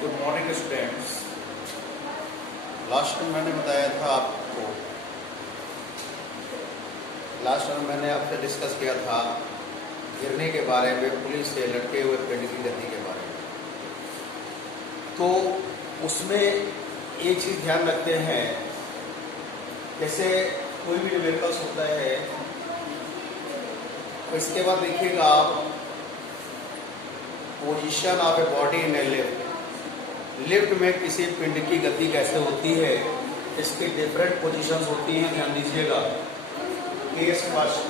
Good morning students. Last time मैंने बताया था आपको, लास्ट टाइम मैंने आपसे डिस्कस किया था गिरने के बारे में, पुलिस से लटके हुए पेड़ की गति के बारे में। तो उसमें एक चीज़ ध्यान रखते हैं, जैसे कोई भी व्हीकल्स होता है तो इसके बाद देखिएगा आप position of a body in A lift. Lift में किसी पिंड की गति कैसे होती है, इसकी डिफरेंट पोजीशंस होती हैं, ध्यान दीजिएगा। केस फर्स्ट,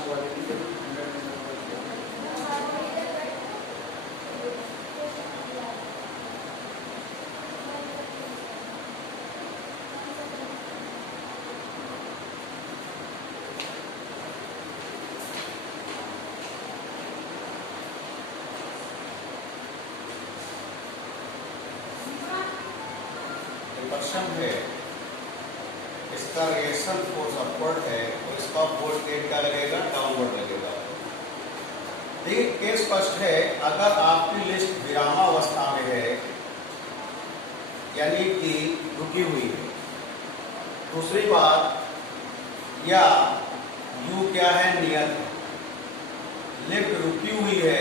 पर्सन है, इसका रिएक्शन फोर्स अपवर्ड है और इसका फोर्स रेट क्या लगेगा, डाउनवर्ड लगेगा। देखिए केस फर्स्ट है, अगर आपकी लिस्ट विरामावस्था में है यानी कि रुकी हुई है। दूसरी बात, या यू क्या है, नियत है। लिफ्ट रुकी हुई है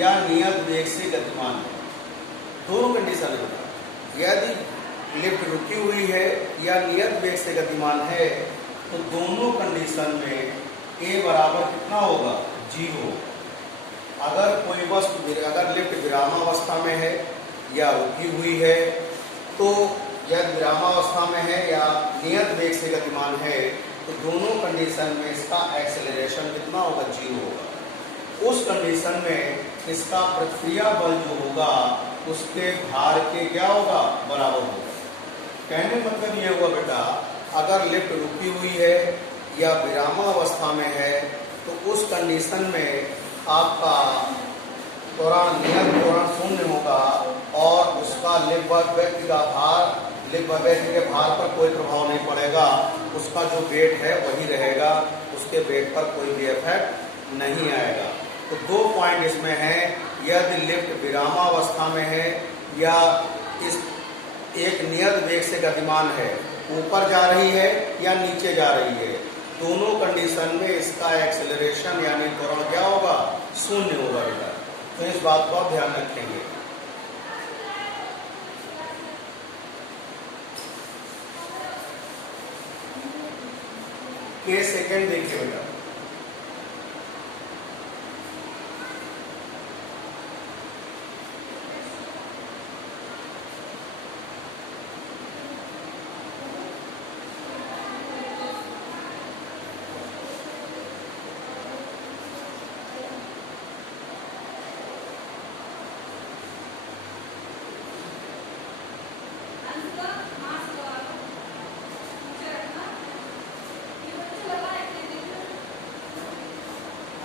या नियत वेग से गतिमान है, दोनों कंडीशन है। यदि लिफ्ट रुकी हुई है या नियत वेग से गतिमान है तो दोनों कंडीशन में ए बराबर कितना होगा, 0। अगर कोई वस्तु, अगर लिफ्ट विरामावस्था में है या रुकी हुई है तो यदि विरामावस्था में है या नियत वेग से गतिमान है तो दोनों कंडीशन में इसका एक्सेलरेशन कितना होगा, 0 होगा। उस कंडीशन में इसका प्रतिक्रिया बल जो होगा उसके भार के क्या होगा, बराबर होगा। कहने मतलब ये हुआ बेटा, अगर लिफ्ट रुकी हुई है या विरामावस्था में है तो उस कंडीशन में आपका त्वरण, नियत त्वरण 0 होगा और उसका लिफ्ट व्यक्ति का भार, लिफ्ट व्यक्ति के भार पर कोई प्रभाव नहीं पड़ेगा। उसका जो वेट है वही रहेगा, उसके वेट पर कोई भी इफेक्ट नहीं आएगा। तो 2 पॉइंट इसमें हैं, यदि लिफ्ट विरामावस्था में है या इस एक नियत वेग से गतिमान है, ऊपर जा रही है या नीचे जा रही है, दोनों कंडीशन में इसका एक्सेलरेशन यानी त्वरण क्या होगा, 0 होगा बेटा। तो इस बात को आप ध्यान रखेंगे। केस सेकंड देखिए बेटा,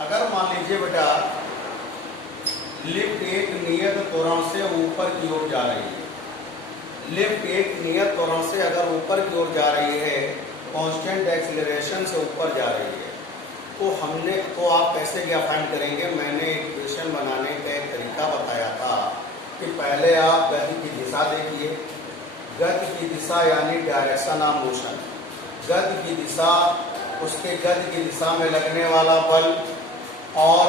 अगर मान लीजिए बेटा लिफ्ट एक नियत त्वरण से ऊपर की ओर जा रही है, लिफ्ट एक नियत त्वरण से अगर ऊपर की ओर जा रही है, कांस्टेंट एक्सीलरेशन से ऊपर जा रही है, तो आप कैसे क्या फाइंड करेंगे। मैंने इक्वेशन बनाने का एक तरीका बताया था कि पहले आप गति की दिशा देखिए। गति की दिशा यानी डायरेक्शन ऑफ मोशन, गति की दिशा, उसके गति की दिशा में लगने वाला बल और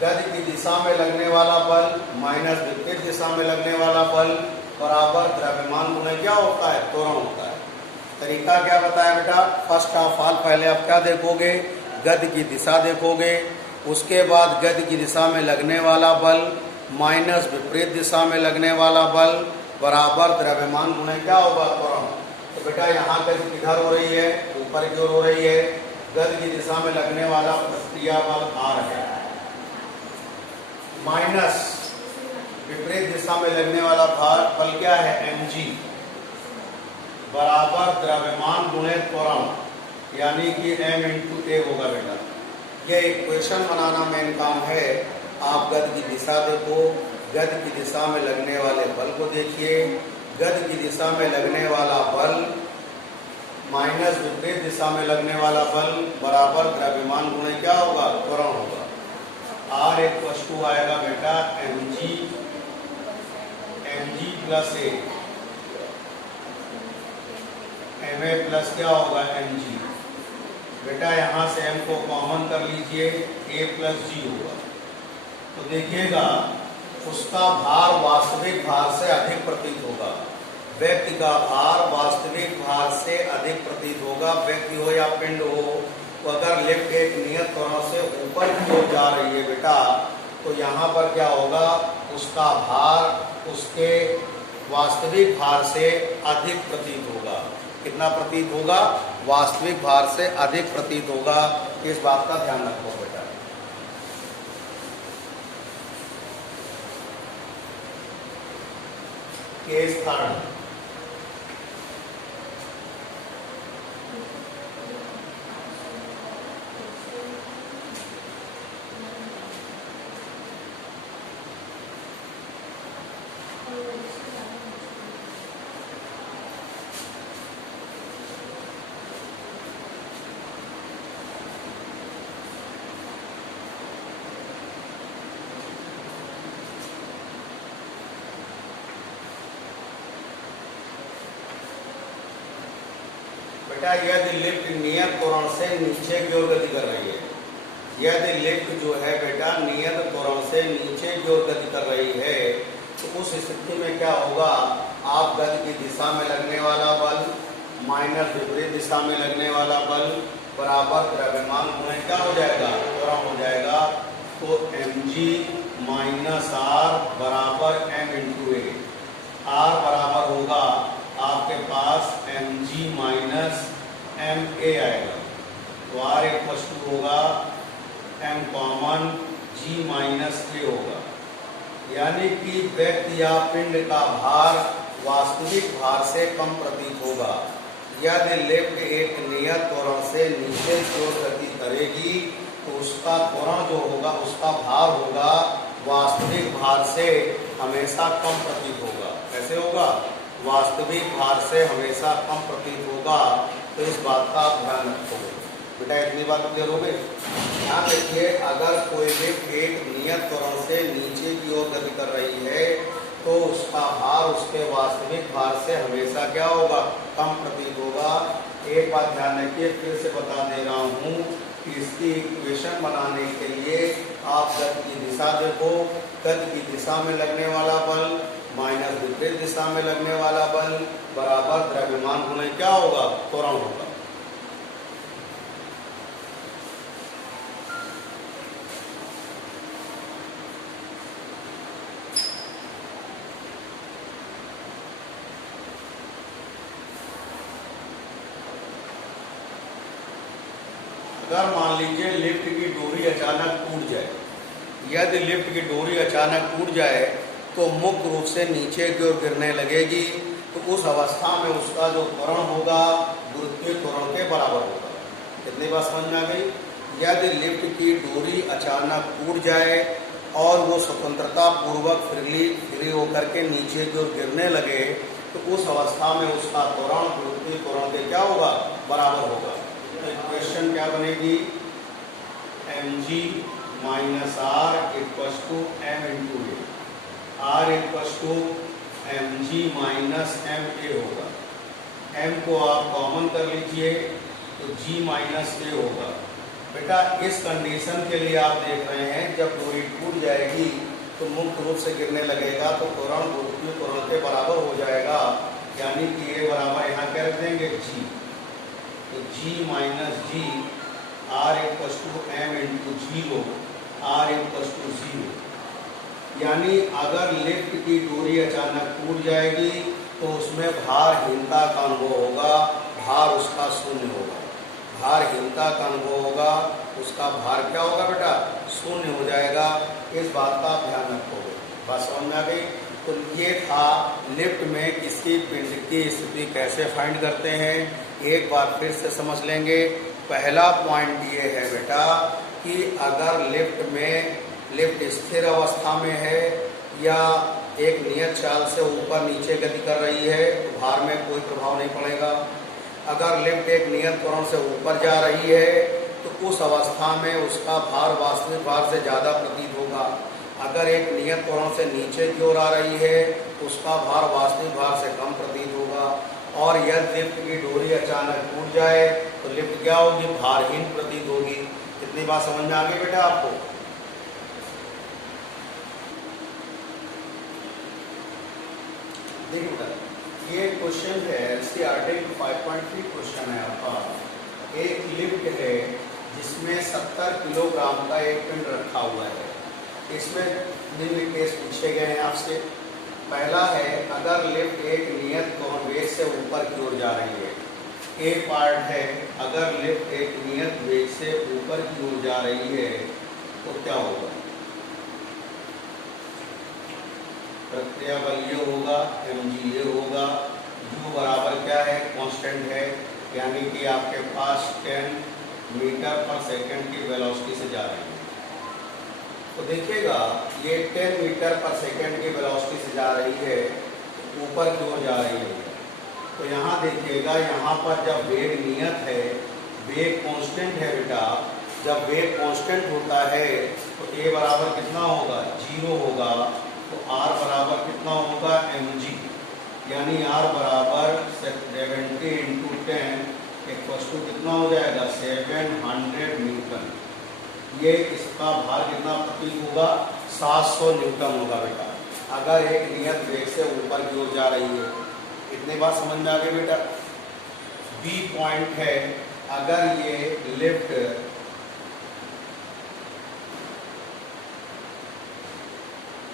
गति की दिशा में लगने वाला बल माइनस विपरीत दिशा में लगने वाला बल बराबर द्रव्यमान गुणा क्या होता है, त्वरण होता है। तरीका क्या बताया बेटा, फर्स्ट ऑफ ऑल पहले आप क्या देखोगे, गति की दिशा देखोगे, उसके बाद गति की दिशा में लगने वाला बल माइनस विपरीत दिशा में लगने वाला बल बराबर द्रव्यमान गुणा क्या होगा, त्वरण। तो बेटा यहाँ गति किधर हो रही है, ऊपर की ओर हो रही है, गति की दिशा में लगने वाला प्रतिक्रिया बल R है, माइनस विपरीत दिशा में लगने वाला भार बल क्या है, mg बराबर द्रव्यमान गुणे त्वरण यानी कि m × a होगा बेटा। ये इक्वेशन बनाना मेन काम है। आप गति की दिशा देखो, गति की दिशा में लगने वाले बल को देखिए, गति की दिशा में लगने वाला बल माइनस विपरीत दिशा में लगने वाला बल बराबर द्रव्यमान गुणे क्या होगा, त्वरण होगा। R = आएगा बेटा mg plus A, M A plus क्या होगा एम जी। बेटा यहाँ से m को कॉमन कर लीजिए, a प्लस जी होगा। तो देखिएगा उसका भार वास्तविक भार से अधिक प्रतीत होगा। व्यक्ति का भार वास्तविक भार से अधिक प्रतीत होगा। व्यक्ति हो या पिंड हो, तो अगर लिफ्ट एक नियत त्वरण से ऊपर की ओर जा रही है बेटा, तो यहाँ पर क्या होगा, उसका भार उसके वास्तविक भार से अधिक प्रतीत होगा। कितना प्रतीत होगा? वास्तविक भार से अधिक प्रतीत होगा। इस बात का ध्यान रखो बेटा। केस थर्ड, बेटा यदि लिफ्ट नियत त्वरण से नीचे की ओर गति कर रही है, यदि लिफ्ट जो है बेटा नियत त्वरण से नीचे की ओर गति कर रही है, तो उस स्थिति में क्या होगा, आप गति की दिशा में लगने वाला बल माइनस विपरीत दिशा में लगने वाला बल बराबर द्रव्यमान गुणे क्या हो जाएगा, त्वरण हो जाएगा। तो mg माइनस आर बराबर m इंटू ए। आर बराबर होगा आपके पास mg माइनस एम ए आएगा। तो आर इक्वल टू होगा m कॉमन g माइनस ए होगा। यानी कि व्यक्ति या पिंड का भार वास्तविक भार से कम प्रतीत होगा। यदि लिफ्ट एक नियत त्वरण से नीचे की ओर गति करेगी, तो उसका त्वरण जो होगा, उसका भार होगा वास्तविक भार से हमेशा कम प्रतीत होगा। कैसे होगा? वास्तविक भार से हमेशा कम प्रतीत होगा। तो इस बात का आप ध्यान रखोगे बेटा। इतनी बात क्लियर हो गई? ध्यान रखिए, अगर कोई लिफ्ट एक नियत त्वरण से नीचे की ओर गति कर रही है, तो उसका भार उसके वास्तविक भार से हमेशा क्या होगा, कम प्रतीत होगा। एक बात ध्यान रखिए, फिर से बता दे रहा हूँ कि इसकी इक्वेशन बनाने के लिए आप गति की दिशा देखो। गति की दिशा में लगने वाला बल माइनस विपरीत दिशा में लगने वाला बल बराबर द्रव्यमान गुणे क्या होगा, त्वरण होगा। अगर मान लीजिए लिफ्ट की डोरी अचानक टूट जाए, यदि लिफ्ट की डोरी अचानक टूट जाए तो मुक्त रूप से नीचे की ओर गिरने लगेगी, तो उस अवस्था में उसका जो त्वरण होगा गुरुत्वीय त्वरण के बराबर होगा। कितनी बात समझ में आ गई? यदि लिफ्ट की डोरी अचानक टूट जाए और वो स्वतंत्रता पूर्वक फ्री होकर के नीचे की ओर गिरने लगे, तो उस अवस्था में उसका त्वरण गुरुत्वीय त्वरण के क्या होगा, बराबर होगा। तो इक्वेशन क्या बनेगी, mg minus R equal to M into A. R equal to mg minus M A होगा। m को आप कॉमन कर लीजिए तो g माइनस ए होगा। बेटा इस कंडीशन के लिए आप देख रहे हैं, जब डोरी टूट जाएगी तो मुक्त रूप से गिरने लगेगा, तो त्वरण गुरुत्वीय त्वरण के बराबर हो जाएगा। यानी कि ए बराबर यहाँ क्या रख देंगे, g। तो g minus G, R equal to M into zero, R equal to zero. यानी अगर लिफ्ट की डोरी अचानक टूट जाएगी तो उसमें भारहीनता का अनुभव होगा, भार उसका शून्य होगा। भारहीनता का अनुभव होगा, उसका भार क्या होगा बेटा, शून्य हो जाएगा। इस बात का ध्यान रखोगे। बात समझ में आ गई? तो ये था लिफ्ट में किसी पिंड की स्थिति कैसे फाइंड करते हैं। एक बार फिर से समझ लेंगे। पहला पॉइंट ये है बेटा कि अगर लिफ्ट स्थिर अवस्था में है या एक नियत चाल से ऊपर नीचे गति कर रही है, तो भार में कोई प्रभाव नहीं पड़ेगा। अगर लिफ्ट एक नियत त्वरण से ऊपर जा रही है, तो उस अवस्था में उसका भार वास्तविक भार से ज़्यादा प्रतीत होगा। अगर एक नियत त्वरण से नीचे की ओर आ रही है उसका भार वास्तविक भार से कम प्रतीत होगा, और यदि लिफ्ट की डोरी अचानक टूट जाए तो लिफ्ट क्या होगी, भारहीन प्रतीत होगी। कितनी बात समझ में आ गई बेटा आपको? देखिए बेटा, ये क्वेश्चन है एनसीईआरटी 5.3 क्वेश्चन है आपका। एक लिफ्ट है जिसमें 70 किलोग्राम का एक पिंड रखा हुआ है। इसमें निम्न केस पूछे गए हैं आपसे। पहला है, अगर लिफ्ट एक नियत कोण वेग से ऊपर की ओर जा रही है। ए पार्ट है, अगर लिफ्ट एक नियत वेग से ऊपर की ओर जा रही है तो क्या होगा? प्रक्रिया बल ये होगा, mg ये होगा, u बराबर क्या है, कांस्टेंट है, यानी कि आपके पास 10 मीटर पर सेकंड की वेलोसिटी से जा रही है। तो देखिएगा ये 10 मीटर पर सेकंड की वेलोसिटी से जा रही है, ऊपर की ओर जा रही है। तो यहाँ देखिएगा, यहाँ पर जब वेग नियत है, वेग कांस्टेंट है बेटा, जब वेग कांस्टेंट होता है तो a बराबर कितना होगा, 0 होगा। तो r बराबर कितना होगा, mg, यानी r बराबर 70 इंटू 10 इक्वल्स टू कितना हो जाएगा, 700 न्यूटन। ये इसका भार कितना प्रतीत होगा, 700 न्यूटन होगा बेटा, अगर एक नियत वेग से ऊपर की ओर जा रही है। इतनी बात समझ में आ गई बेटा? बी पॉइंट है, अगर ये लिफ्ट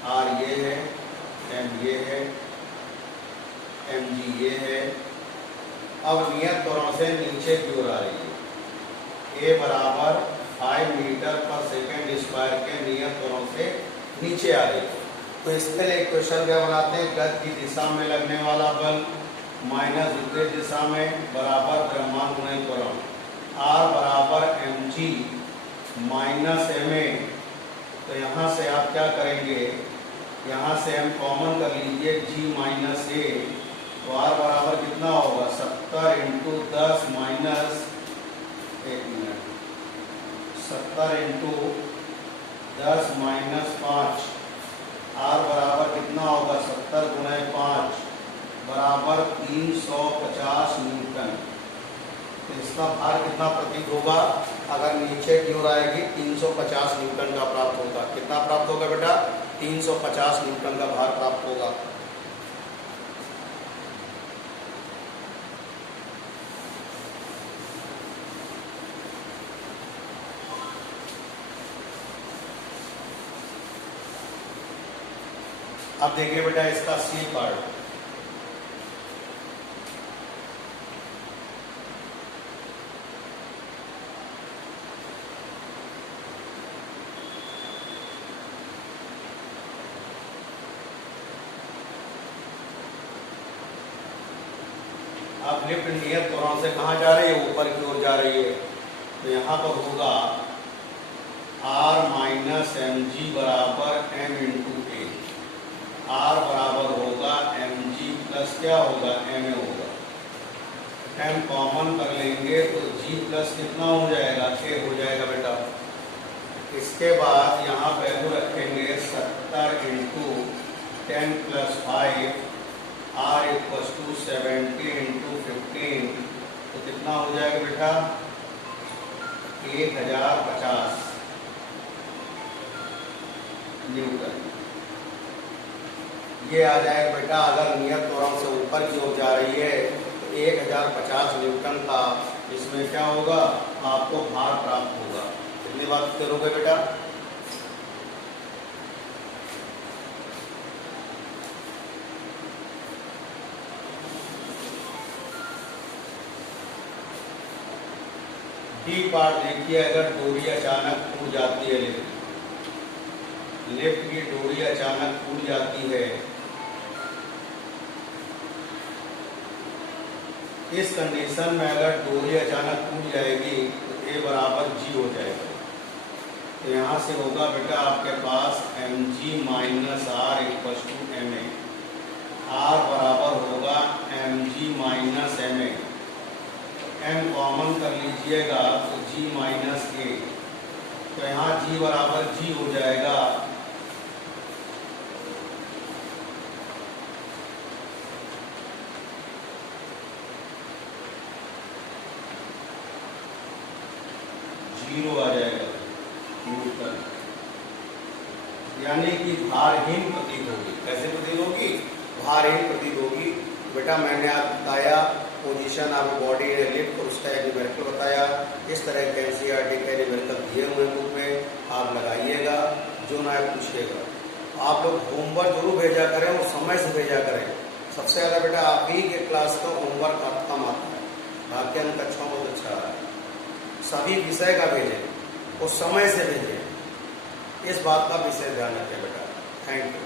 आर ये है, एम ये है, एम जी ये है, अब नियत त्वरण से नीचे की ओर आ रही है। ए बराबर 5 मीटर पर सेकेंड स्क्वायर के नियत त्वरण से नीचे आ रही है। तो इसके लिए इक्वेशन क्या बनाते हैं, गति की दिशा में लगने वाला बल माइनस विपरीत दिशा में बराबर द्रव्यमान गुणा त्वरण, आर बराबर M G minus M A. तो यहाँ से आप क्या करेंगे, यहाँ से हम कॉमन कर लीजिए g माइनस ए, तो r बराबर कितना होगा, 70 into 10 minus 70 into 10 minus 5, r बराबर कितना होगा, 70 गुणा 5 बराबर 350 न्यूटन। तो इसका भार कितना प्रतीत होगा, अगर नीचे की ओर आएगी 350 न्यूटन का प्राप्त होगा। कितना प्राप्त होगा बेटा, 350 न्यूटन का भार प्राप्त होगा। अब देखिए बेटा इसका सी पार्ट। अब लिफ्ट नियत त्वरण से कहाँ जा रही है, ऊपर की ओर जा रही है। तो यहाँ पर होगा r माइनस एम जी बराबर m इंटू ए। r बराबर होगा एम जी प्लस क्या होगा, एम ए होगा। m कॉमन कर लेंगे तो g प्लस कितना हो जाएगा, a हो जाएगा बेटा। इसके बाद यहाँ वैल्यू रखेंगे 70 into 10 plus 5, r equals to 70 into 15, तो कितना हो जाएगा बेटा, 1050 न्यूटन। ये आ जाएगा बेटा, अगर नियत त्वरण से ऊपर की ओर जा रही है तो 1050 न्यूटन का इसमें क्या होगा, आपको भार प्राप्त होगा। कितनी बात करोगे बेटा, डी पार्ट देखिए, अगर डोरी अचानक टूट जाती है, लिफ्ट की डोरी अचानक टूट जाती है, इस कंडीशन में अगर डोरी अचानक टूट जाएगी तो ए बराबर जी हो जाएगा। तो यहाँ से होगा बेटा आपके पास M G minus R equal to M A. R बराबर होगा M G minus M A, M common कर लीजिएगा तो g माइनस ए। तो यहाँ g बराबर g हो जाएगा जीरो आ जाएगा उत्तर, यानी कि भारहीन प्रतीत होगी। कैसे प्रतीत होगी? भारहीन प्रतीत होगी। बेटा मैंने आपको बताया पोजीशन ऑफ बॉडी लिफ्ट और उसका एक न्यूमेरिकल बताया। इस तरह के एनसीईआरटी के न्यूमेरिकल दिए हुए बुक में आप लगाइएगा, जो ना पूछेगा। आप लोग होमवर्क जरूर भेजा करें और समय से भेजा करें। सबसे ज़्यादा बेटा आप ही के क्लास का होमवर्क आप कम आता है, बाकी अंक अच्छा बहुत अच्छा है। सभी विषय का भेजें और समय से भेजें, इस बात का विशेष ध्यान रखें बेटा। Thank you.